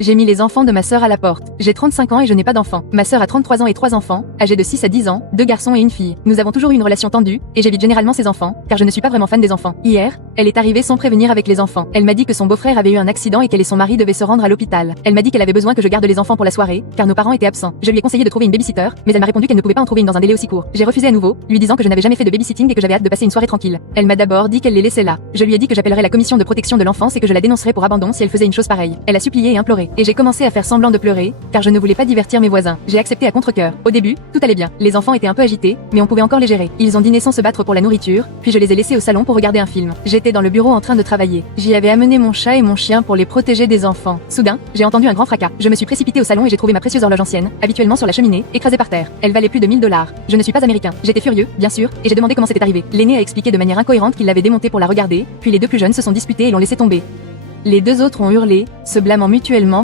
J'ai mis les enfants de ma sœur à la porte. J'ai 35 ans et je n'ai pas d'enfants. Ma sœur a 33 ans et 3 enfants, âgés de 6 à 10 ans, 2 garçons et une fille. Nous avons toujours eu une relation tendue, et j'évite généralement ces enfants, car je ne suis pas vraiment fan des enfants. Hier, elle est arrivée sans prévenir avec les enfants. Elle m'a dit que son beau-frère avait eu un accident et qu'elle et son mari devaient se rendre à l'hôpital. Elle m'a dit qu'elle avait besoin que je garde les enfants pour la soirée, car nos parents étaient absents. Je lui ai conseillé de trouver une babysitter, mais elle m'a répondu qu'elle ne pouvait pas en trouver une dans un délai aussi court. J'ai refusé à nouveau, lui disant que je n'avais jamais fait de babysitting et que j'avais hâte de passer une soirée tranquille. Elle m'a d'abord dit qu'elle les laissait là. Je lui ai dit que j'appellerais la commission de protection de l'enfance et que je la dénoncerais pour abandon si elle faisait une chose pareille. Elle a supplié et imploré, et j'ai commencé à faire semblant de pleurer, car je ne voulais pas divertir mes voisins. J'ai accepté à contre-cœur. Au début, tout allait bien. Les enfants étaient un peu agités, mais on pouvait encore les gérer. Ils ont dîné sans se battre pour la nourriture, puis je les ai laissés au salon pour regarder un film. J'étais dans le bureau en train de travailler. J'y avais amené mon chat et mon chien pour les protéger des enfants. Soudain, j'ai entendu un grand fracas. Je me suis précipitée au salon et j'ai trouvé ma précieuse horloge ancienne, habituellement sur la cheminée, écrasée par terre. Elle valait plus de 1000 $. Je ne suis pas américain. J'étais furieux, bien sûr, et j'ai demandé comment c'était arrivé. L'aîné a expliqué de manière incohérente qu'il l'avait démontée pour la regarder, puis les deux plus jeunes se sont disputés et l'ont laissé tomber. Les deux autres ont hurlé, se blâmant mutuellement